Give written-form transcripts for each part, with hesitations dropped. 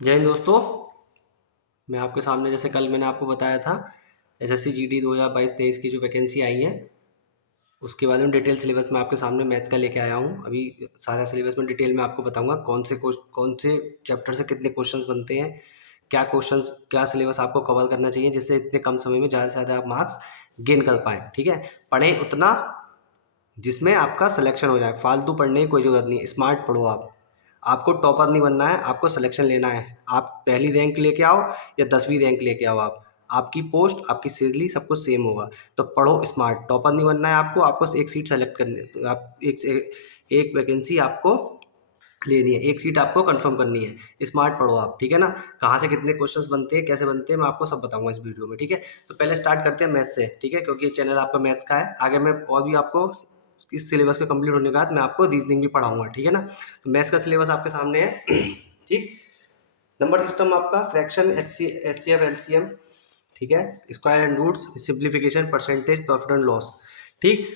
जय हिंद दोस्तों। मैं आपके सामने जैसे कल मैंने आपको बताया था एसएससी जीडी 2022-23 की जो वैकेंसी आई है उसके बारे में डिटेल सिलेबस मैं आपके सामने मैथ्स का लेके आया हूँ। अभी सारा सिलेबस में डिटेल में आपको बताऊंगा कौन से चैप्टर से कितने क्वेश्चंस बनते हैं, क्या सिलेबस आपको कवर करना चाहिए जिससे इतने कम समय में ज़्यादा से ज़्यादा आप मार्क्स गेन कर पाएँ। ठीक है, पढ़ें उतना जिसमें आपका सिलेक्शन हो जाए। फालतू पढ़ने की कोई ज़रूरत नहीं है, स्मार्ट पढ़ो आप। आपको टॉपर नहीं बनना है, आपको सिलेक्शन लेना है। आप पहली रैंक लेके आओ या 10वीं रैंक लेके आओ आप, आपकी पोस्ट, आपकी सैलरी सब कुछ सेम होगा। तो पढ़ो स्मार्ट, टॉपर नहीं बनना है आपको। आपको एक सीट सेलेक्ट करनी है, तो आप एक वैकेंसी आपको लेनी है, एक सीट आपको कंफर्म करनी है। स्मार्ट पढ़ो आप, ठीक है ना। कहाँ से कितने क्वेश्चंस बनते हैं, कैसे बनते हैं, मैं आपको सब बताऊंगा इस वीडियो में। ठीक है, तो पहले स्टार्ट करते हैं मैथ्स से। ठीक है, क्योंकि ये चैनल आपका मैथ्स का है। आगे मैं और भी आपको इस सिलेबस के कंप्लीट होने के बाद मैं आपको रीजनिंग भी पढ़ाऊंगा। ठीक है ना, तो मैथ्स का सिलेबस आपके सामने है। ठीक, नंबर सिस्टम आपका फ्रैक्शन, एचसीएफ, एलसीएम, ठीक है, square and roots, simplification, percentage, profit and loss. ठीक,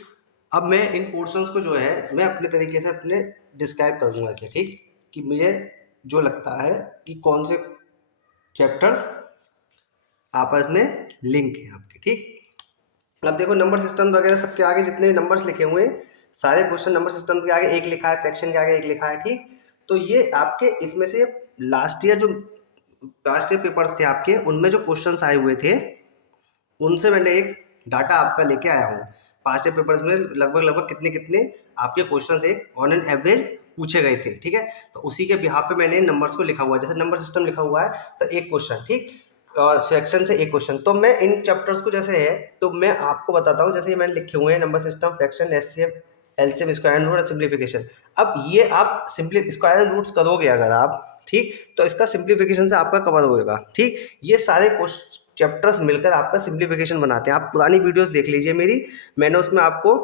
अब मैं इन पोर्शंस को जो है मैं अपने तरीके से अपने डिस्क्राइब कर दूंगा इसे। ठीक, कि मुझे जो लगता है कि कौन से चैप्टर्स आपस में लिंक है आपके। ठीक, अब देखो नंबर सिस्टम वगैरह सबके आगे जितने भी नंबर्स लिखे हुए हैं, सारे क्वेश्चन नंबर सिस्टम के आगे एक लिखा है, फ्रैक्शन के आगे एक लिखा है। ठीक, तो ये आपके इसमें से लास्ट ईयर पेपर्स थे आपके, उनमें जो क्वेश्चंस आए हुए थे उनसे मैंने एक डाटा आपका लेके आया हूँ। पास्ट ईयर पेपर्स में लगभग लगभग कितने कितने आपके क्वेश्चंस एक ऑन एन एवरेज पूछे गए थे। ठीक है, तो उसी के बिहाफ पे मैंने नंबर्स को लिखा हुआ है। जैसे नंबर सिस्टम लिखा हुआ है तो एक क्वेश्चन, ठीक, और फ्रैक्शन से एक क्वेश्चन। तो मैं इन चैप्टर्स को जैसे है तो मैं आपको बताता हूँ। जैसे ये मैंने लिखे हुए हैं number system, fraction, HCF, LCM, square and root और सिंप्लीफिकेशन। अब ये आप सिंपली स्क्वायर एंड रूट्स करोगे अगर आप, ठीक, तो इसका सिंप्लीफिकेशन से आपका कवर होएगा। ठीक, ये सारे चैप्टर्स मिलकर आपका सिंप्लीफिकेशन बनाते हैं। आप पुरानी वीडियोस देख लीजिए मेरी, मैंने उसमें आपको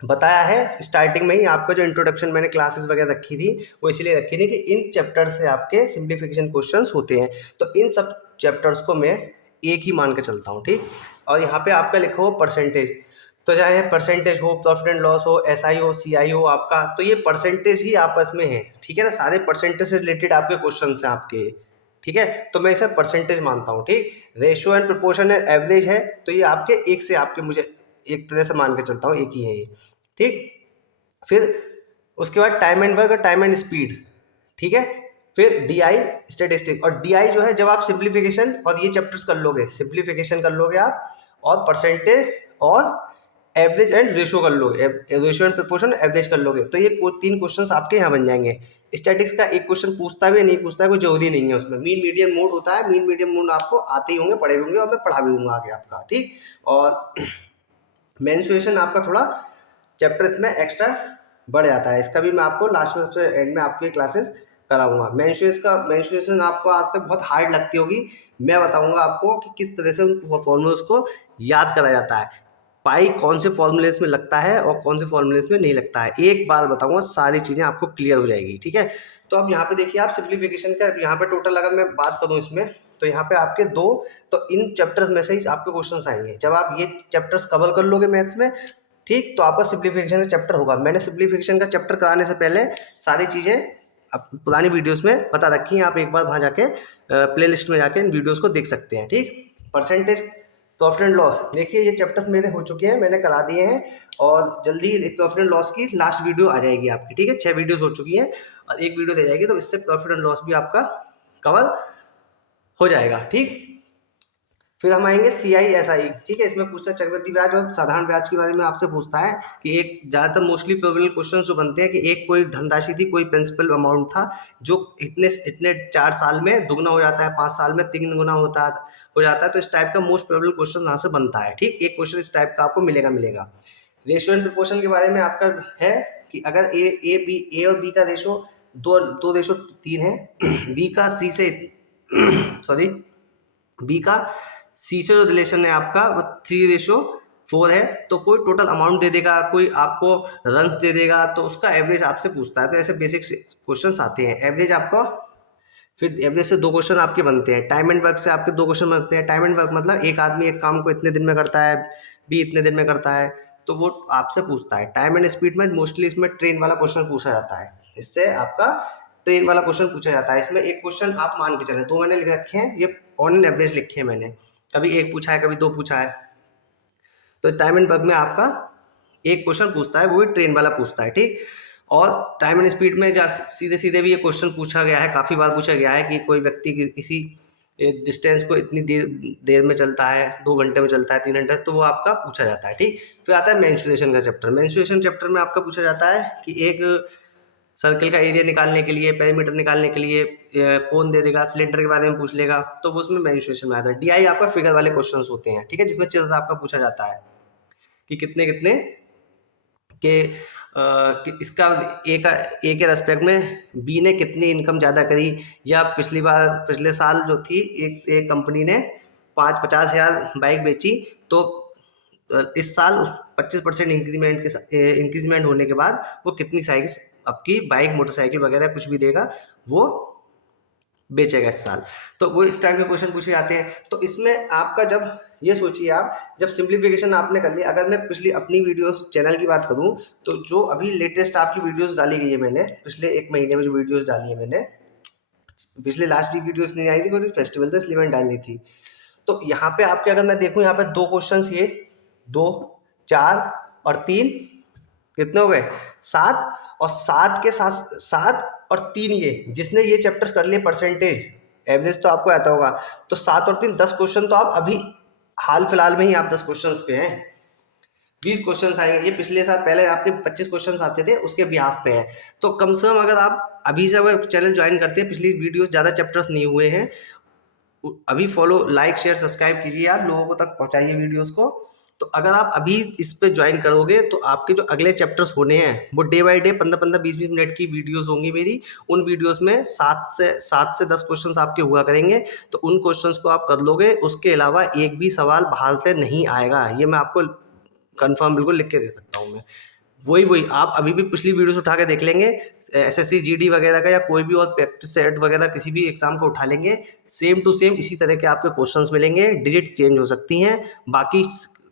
बताया है स्टार्टिंग में ही। आपका जो इंट्रोडक्शन मैंने क्लासेस वगैरह रखी थी वो इसलिए रखी थी कि इन चैप्टर से आपके सिंप्लीफिकेशन क्वेश्चंस होते हैं। तो इन सब चैप्टर्स को मैं एक ही मान के चलता हूँ। ठीक, और यहाँ पे आपका लिखो हो परसेंटेज, तो चाहे परसेंटेज हो, प्रॉफिट एंड लॉस हो, एसआई हो, सीआई हो आपका, तो ये परसेंटेज ही आपस में है। ठीक है ना, सारे परसेंटेज से रिलेटेड आपके क्वेश्चन हैं आपके। ठीक है, तो मैं इसे परसेंटेज मानता हूँ। ठीक, ratio and proportion and average है तो ये आपके एक से आपके, मुझे एक तरह से मान के चलता हूँ एक ही है ये। ठीक, फिर उसके बाद टाइम एंड वर्क और टाइम एंड स्पीड। ठीक है, फिर डीआई स्टेटिस्टिक, और डीआई जो है जब आप सिंप्लीफिकेशन और ये चैप्टर्स कर लोगे, सिंप्लीफिकेशन कर लोगे आप और परसेंटेज और एवरेज एंड रेशियो कर लोगे, रेशियो एंड प्रोपोर्शन एवरेज कर लोगे, तो ये तीन क्वेश्चंस आपके यहाँ बन जाएंगे। स्टैटिक्स का एक क्वेश्चन पूछता भी नहीं पूछता है, कोई जरूरी नहीं है उसमें। मीन मीडियम मोड होता है, मीन मीडियम मोड आपको आते ही होंगे, पढ़े भी होंगे और मैं पढ़ा भी दूंगा आगे आपका। ठीक, और मेंसुरेशन आपका थोड़ा चैप्टर्स में एक्स्ट्रा बढ़ जाता है, इसका भी मैं आपको लास्ट में सबसे एंड में आपके क्लासेस कराऊंगा। मेंसुरेशन आपको आज तक बहुत हार्ड लगती होगी, मैं बताऊंगा आपको कि किस तरह से उन फॉर्मूल्स को याद करा जाता है। पाई कौन से फॉर्मूलेस में लगता है और कौन से फॉर्मूलेस में नहीं लगता है, एक बार बताऊंगा, सारी चीज़ें आपको क्लियर हो जाएगी। ठीक है, तो अब यहाँ पे देखिए आप सिंप्लीफिकेशन का यहाँ पे टोटल अगर मैं बात करूँ इसमें, तो यहाँ पे आपके दो, तो इन चैप्टर्स में से ही आपके क्वेश्चंस आएंगे। जब आप ये चैप्टर्स कवर कर लोगे मैथ्स में, ठीक, तो आपका सिंप्लीफिकेशन का चैप्टर होगा। मैंने सिंप्लीफिकेशन का चैप्टर कराने से पहले सारी चीज़ें अब पुरानी वीडियोस में बता रखी हैं, आप एक बार वहाँ जाके प्ले लिस्ट में जाके इन वीडियोस को देख सकते हैं। ठीक, परसेंटेज, प्रॉफिट एंड लॉस, देखिए ये चैप्टर्स मेरे हो चुके हैं, मैंने करा दिए हैं, और जल्दी प्रॉफिट एंड लॉस की लास्ट वीडियो आ जाएगी आपकी। ठीक है, 6 वीडियोस हो चुकी हैं और एक वीडियो दे जाएगी, तो इससे प्रॉफिट एंड लॉस भी आपका कवर हो जाएगा। ठीक, फिर हम आएंगे सीआई एसआई। ठीक है, इसमें पूछता है चक्रवृद्धि ब्याज और साधारण ब्याज के बारे में आपसे पूछता है कि एक ज़्यादातर मोस्टली प्रोबेबल क्वेश्चन जो बनते हैं कि एक कोई धनराशि थी, कोई प्रिंसिपल अमाउंट था जो इतने इतने 4 साल में दुगना हो जाता है, 5 साल में 3 गुना हो जाता है। तो इस टाइप का मोस्ट प्रोबेबल क्वेश्चन यहाँ से बनता है। ठीक, एक क्वेश्चन इस टाइप का आपको मिलेगा। रेशियो एंड प्रोपोर्शन के बारे में आपका है कि अगर ए और बी का रेशो दो रेशो 3 है, बी का सी से सॉरी बी का सी से जो रिलेशन है आपका वो 3:4 है, तो कोई टोटल अमाउंट दे देगा, कोई आपको रन्स दे देगा, तो उसका एवरेज आपसे पूछता है। तो ऐसे बेसिक क्वेश्चंस आते हैं एवरेज आपका। फिर एवरेज से दो क्वेश्चन आपके बनते हैं। टाइम एंड वर्क से आपके दो क्वेश्चन बनते हैं। टाइम एंड वर्क मतलब एक आदमी एक काम को इतने दिन में करता है, बी इतने दिन में करता है, तो वो आपसे पूछता है। टाइम एंड स्पीड में मोस्टली इसमें ट्रेन वाला क्वेश्चन पूछा जाता है, इससे आपका ट्रेन वाला क्वेश्चन पूछा जाता है। इसमें एक क्वेश्चन आप मान के चलें, 2 मैंने लिख रखे हैं, ये ऑन एन एवरेज लिखे हैं मैंने, कभी 1 पूछा है, कभी 2 पूछा है। तो टाइम एंड वर्क में आपका एक क्वेश्चन पूछता है, वो भी ट्रेन वाला पूछता है, ठीक। और टाइम एंड स्पीड में जा सीधे सीधे भी ये क्वेश्चन पूछा गया है, काफ़ी बार पूछा गया है कि कोई व्यक्ति किसी डिस्टेंस को इतनी देर में चलता है, 2 घंटे में चलता है, 3 घंटे, तो वो आपका पूछा जाता है, ठीक। फिर आता है मेंस्ट्रुएशन का चैप्टर। मेंस्ट्रुएशन चैप्टर में आपका पूछा जाता है कि एक सर्कल का एरिया निकालने के लिए, पेरीमीटर निकालने के लिए कौन दे देगा, सिलेंडर के बारे में पूछ लेगा, तो वो उसमें मेंस्ट्रुएशन में आता है। डीआई आपका फिगर वाले क्वेश्चन होते हैं, ठीक है, जिसमें चित्र आपका पूछा जाता है कि कितने कितने कि इसका ए के रेस्पेक्ट में बी ने कितनी इनकम ज़्यादा करी, या पिछले साल जो थी एक कंपनी ने 50,000 बाइक बेची, तो इस साल 25% इंक्रीजमेंट होने के बाद वो कितनी साइकिल आपकी बाइक, मोटरसाइकिल वगैरह कुछ भी देगा, वो बेचेगा इस साल। तो वो इस टाइप के क्वेश्चन पूछे जाते हैं। तो इसमें आपका जब ये सोचिए आप, जब सिंप्लीफिकेशन आपने कर लिया, अगर मैं पिछली अपनी वीडियोस चैनल की बात करूं, तो जो अभी लेटेस्ट आपकी वीडियोस डाली गई है मैंने, पिछले 1 महीने में जो वीडियोस डाली है मैंने, पिछले लास्ट वीक वीडियोस नहीं आई थी क्योंकि फेस्टिवल था, इसलिए मैंने डालनी थी। तो यहाँ पे आपके अगर मैं देखूँ, यहाँ पे 2 क्वेश्चन, ये 2, 4 और 3 कितने हो गए, 7, और 7 के साथ 7 और 3 ये, जिसने ये चैप्टर्स कर लिए परसेंटेज एवरेज तो आपको आता होगा, तो 7 और 3 10 क्वेश्चन तो आप अभी हाल फिलहाल में ही आप 10 क्वेश्चन पे हैं। 20 क्वेश्चन आएंगे, ये पिछले साल पहले आपके 25 क्वेश्चन आते थे, उसके बिहाफ पे है। तो कम से कम अगर आप अभी से अगर चैनल ज्वाइन करते हैं, पिछली वीडियो ज़्यादा चैप्टर्स नहीं हुए हैं, अभी फॉलो, लाइक, शेयर, सब्सक्राइब कीजिए, आप लोगों को तक पहुंचाइए वीडियोस को। तो अगर आप अभी इस पे ज्वाइन करोगे, तो आपके जो अगले चैप्टर्स होने हैं, वो डे बाय डे 15-15, 20-20 मिनट की वीडियोस होंगी मेरी। उन वीडियोस में 7 से 10 क्वेश्चंस आपके हुआ करेंगे, तो उन क्वेश्चंस को आप कर लोगे। उसके अलावा एक भी सवाल बाहर से नहीं आएगा, ये मैं आपको कंफर्म बिल्कुल लिख के दे सकता हूँ मैं। वही आप अभी भी पिछली वीडियोस उठा के देख लेंगे, एसएससी जीडी वगैरह का, या कोई भी और प्रैक्टिस सेट वगैरह किसी भी एग्जाम को उठा लेंगे, सेम टू सेम इसी तरह के आपके क्वेश्चंस मिलेंगे। डिजिट चेंज हो सकती हैं, बाकी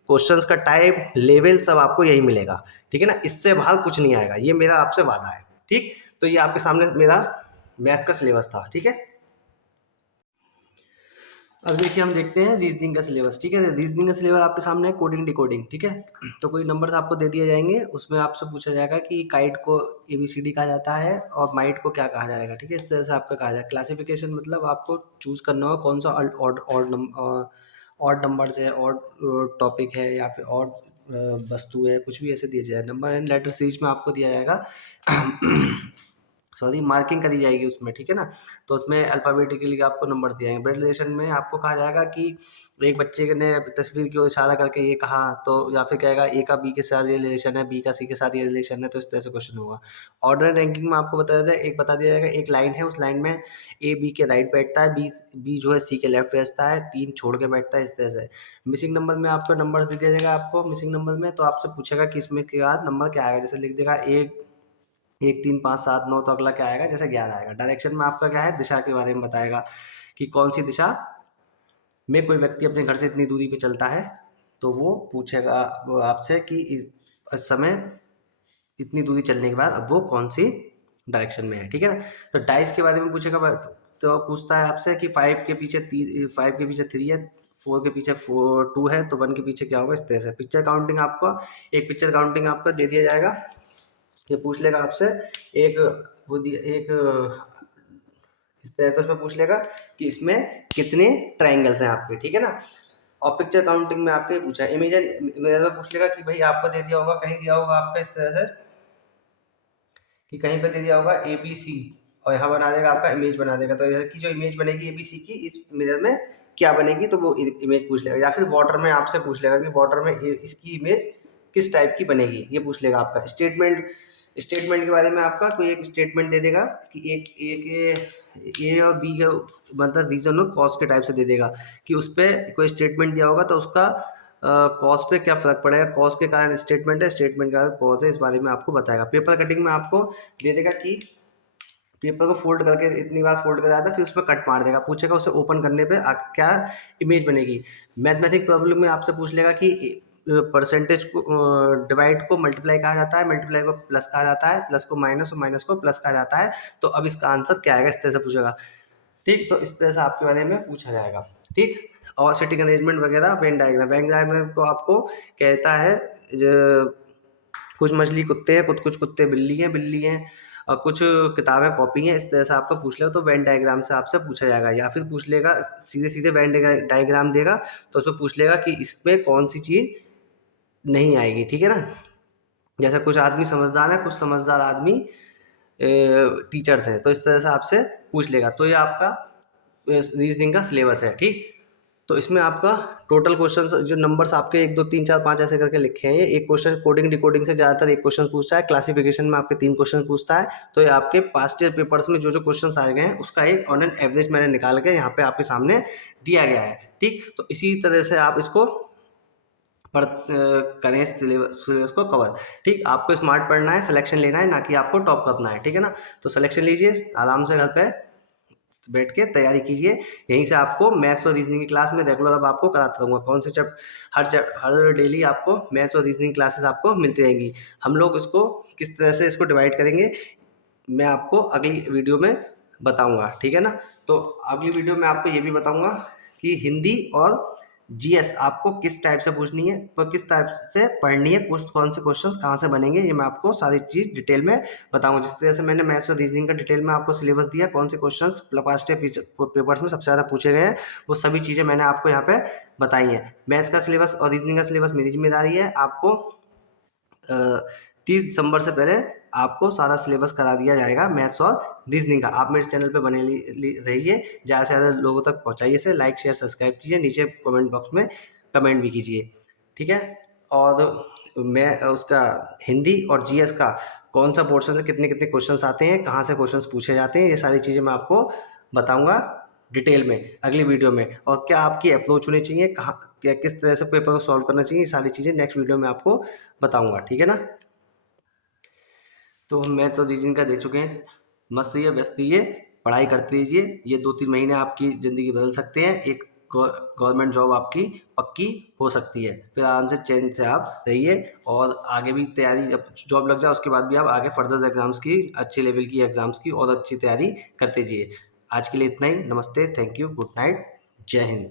क्वेश्चंस का टाइप, लेवल सब आपको यही मिलेगा, ठीक है ना। इससे बाहर कुछ नहीं आएगा, ये मेरा आपसे वादा है, ठीक। तो ये आपके सामने मेरा मैथ्स का सिलेबस था, ठीक है। अब देखिए हम देखते हैं रीजनिंग का सिलेबस, ठीक है। रीजनिंग का सिलेबस आपके सामने है, कोडिंग डिकोडिंग, ठीक है। तो कोई नंबर आपको दे दिए जाएंगे, उसमें आपसे पूछा जाएगा कि काइट को ABCD कहा जाता है और माइट को क्या कहा जाएगा, ठीक है। इस तरह से आपका कहा जाएगा। क्लासिफिकेशन मतलब आपको चूज करना होगा कौन सा ऑड नंबर्स है, ऑड टॉपिक है, या फिर ऑड वस्तु है, कुछ भी ऐसे दिया जाए। नंबर एंड लेटर सीरीज में आपको दिया जाएगा सॉरी, मार्किंग करी जाएगी उसमें, ठीक है ना। तो उसमें अल्फ़ाबेटिकली आपको नंबर दिए जाएंगे। ब्लड रिलेशन में आपको कहा जाएगा कि एक बच्चे ने तस्वीर की ओर इशारा करके ये कहा, तो या फिर कहेगा ए का बी के साथ ये रिलेशन है, बी का सी के साथ ये रिलेशन है, तो इस तरह से क्वेश्चन होगा। ऑर्डर रैंकिंग में आपको बता दिया जाएगा, एक लाइन है, उस लाइन में ए बी के राइट बैठता है, बी जो है सी के लेफ्ट बैठता है, 3 छोड़ के बैठता है, इस तरह से। मिसिंग नंबर में आपको नंबर दे दिया जाएगा, आपको मिसिंग नंबर में तो आपसे पूछेगा कि इसमें के बाद नंबर क्या आएगा, जैसे लिख देगा 1 3 5 7 9, तो अगला क्या आएगा, जैसे 11 आएगा। डायरेक्शन में आपका क्या है, दिशा के बारे में बताएगा कि कौन सी दिशा में कोई व्यक्ति अपने घर से इतनी दूरी पे चलता है, तो वो पूछेगा वो आपसे कि इस समय इतनी दूरी चलने के बाद अब वो कौन सी डायरेक्शन में है, ठीक है ना। तो डाइस के बारे में पूछेगा, तो पूछता है आपसे कि 5 के पीछे 3 है, 4 के पीछे 2 है, तो 1 के पीछे क्या होगा, इस तरह से। पिक्चर काउंटिंग आपको एक पिक्चर काउंटिंग आपका दे दिया जाएगा, ये पूछ लेगा आपसे एक एक इस तरह, तो इसमें पूछ लेगा कि इसमें कितने ट्राइंगल्स हैं आपके, ठीक है ना। और पिक्चर काउंटिंग में आपके पूछा इमेज पूछ लेगा कि भाई आपको दे दिया होगा, कहीं दिया होगा आपका इस तरह से कि कहीं पे दे दिया होगा ABC, और यहाँ बना देगा आपका इमेज बना देगा। तो इधर की जो इमेज बनेगी ABC की, इस मिरर में क्या बनेगी, तो वो इमेज पूछ लेगा। या फिर वाटर में आपसे पूछ लेगा कि वाटर में इसकी इमेज किस टाइप की बनेगी, ये पूछ लेगा आपका। स्टेटमेंट के बारे में आपका कोई एक स्टेटमेंट दे देगा कि एक ए और बी के मतलब रीजन और कॉज के टाइप से दे देगा कि उस पर कोई स्टेटमेंट दिया होगा, तो उसका कॉज पे क्या फर्क पड़ेगा, कॉज के कारण स्टेटमेंट है, स्टेटमेंट के कारण कॉज है, इस बारे में आपको बताएगा। पेपर कटिंग में आपको दे देगा कि पेपर को फोल्ड करके इतनी बार फोल्ड कराया था, फिर उसमें कट मार देगा, पूछेगा उसे ओपन करने पे क्या इमेज बनेगी। मैथमेटिक प्रॉब्लम में आपसे पूछ लेगा कि परसेंटेज को डिवाइड को मल्टीप्लाई कहा जाता है, मल्टीप्लाई को प्लस कहा जाता है, प्लस को माइनस और माइनस को प्लस कहा जाता है। तो अब इसका आंसर क्या आएगा, इस तरह से पूछेगा। ठीक, तो इस तरह से आपके बारे में पूछा जाएगा। ठीक, और सिटिंग अरेंजमेंट वगैरह, वेन डायग्राम को आपको कहता है कुछ मछली कुत्ते हैं, कुछ कुत्ते बिल्ली हैं और कुछ किताबें कॉपी हैं। इस तरह से आपका पूछ लेगा तो वेन डायग्राम से आपसे पूछा जाएगा, या फिर पूछ लेगा सीधे सीधे वेन डायग्राम देगा तो उसमें पूछ लेगा कि इसमें कौन सी चीज़ नहीं आएगी। ठीक है ना, जैसे कुछ आदमी समझदार है, कुछ समझदार आदमी टीचर्स हैं, तो इस तरह से आपसे पूछ लेगा। तो ये आपका रीजनिंग का सिलेबस है। ठीक, तो इसमें आपका टोटल क्वेश्चन जो नंबर्स आपके 1 2 3 4 5 ऐसे करके लिखे हैं, ये एक क्वेश्चन कोडिंग डिकोडिंग से ज़्यादातर एक क्वेश्चन पूछता है, क्लासिफिकेशन में आपके 3 क्वेश्चन पूछता है। तो ये आपके पास्ट ईयर पेपर्स में जो जो क्वेश्चन आए गए हैं उसका एक ऑन एन एवरेज मैंने निकाल के यहाँ पे आपके सामने दिया गया है। ठीक, तो इसी तरह से आप इसको करें सिलेबस को कवर। ठीक, आपको स्मार्ट पढ़ना है, सिलेक्शन लेना है, ना कि आपको टॉप करना है। ठीक है ना, तो सिलेक्शन लीजिए, आराम से घर पे बैठ के तैयारी कीजिए। यहीं से आपको मैथ्स और रीजनिंग की क्लास में रेगुलर अब आपको कराता रहूँगा। कौन से हर डेली आपको मैथ्स और रीजनिंग क्लासेस आपको मिलती रहेंगी। हम लोग इसको किस तरह से इसको डिवाइड करेंगे मैं आपको अगली वीडियो में बताऊंगा। ठीक है ना, तो अगली वीडियो में आपको ये भी बताऊंगा कि हिंदी और जीएस आपको किस टाइप से पूछनी है, तो किस टाइप से पढ़नी है, कौन से क्वेश्चंस कहाँ से बनेंगे, ये मैं आपको सारी चीज़ डिटेल में बताऊंगा। जिस तरह से मैंने मैथ्स और रीजनिंग का डिटेल में आपको सिलेबस दिया, कौन से क्वेश्चंस पास्ट पेपर्स में सबसे ज़्यादा पूछे गए हैं, वो सभी चीज़ें मैंने आपको यहाँ पे बताई हैं। मैथ्स का सिलेबस और रीजनिंग का सिलेबस मेरी जिम्मेदारी है। आपको 30 दिसंबर से पहले आपको सारा सिलेबस करा दिया जाएगा मैथ्स और रीजनिंग का। आप मेरे चैनल पे बने रहिए, ज़्यादा से ज़्यादा लोगों तक पहुंचाइए इसे, लाइक शेयर सब्सक्राइब कीजिए, नीचे कमेंट बॉक्स में कमेंट भी कीजिए। ठीक है, और मैं उसका हिंदी और जीएस का कौन सा पोर्शन से कितने कितने क्वेश्चंस आते हैं, कहाँ से क्वेश्चंस पूछे जाते हैं, ये सारी चीज़ें मैं आपको बताऊँगा डिटेल में अगली वीडियो में। और क्या आपकी अप्रोच होनी चाहिए, कहाँ क्या किस तरह से पेपर को सॉल्व करना चाहिए, ये सारी चीज़ें नेक्स्ट वीडियो में आपको बताऊँगा। ठीक है ना, तो हम मैथ्स और रीजनिंग का दे चुके हैं। मस्त रहिए, व्यस्त रहिए, पढ़ाई करते रहिए। ये 2-3 महीने आपकी ज़िंदगी बदल सकते हैं, एक गवर्नमेंट जॉब आपकी पक्की हो सकती है। फिर आराम से चैन से आप रहिए और आगे भी तैयारी, जब जॉब लग जाए उसके बाद भी आप आगे फर्दर एग्जाम्स की, अच्छे लेवल की एग्जाम्स की और अच्छी तैयारी करते जाइए। आज के लिए इतना ही, नमस्ते, थैंक यू, गुड नाइट, जय हिंद।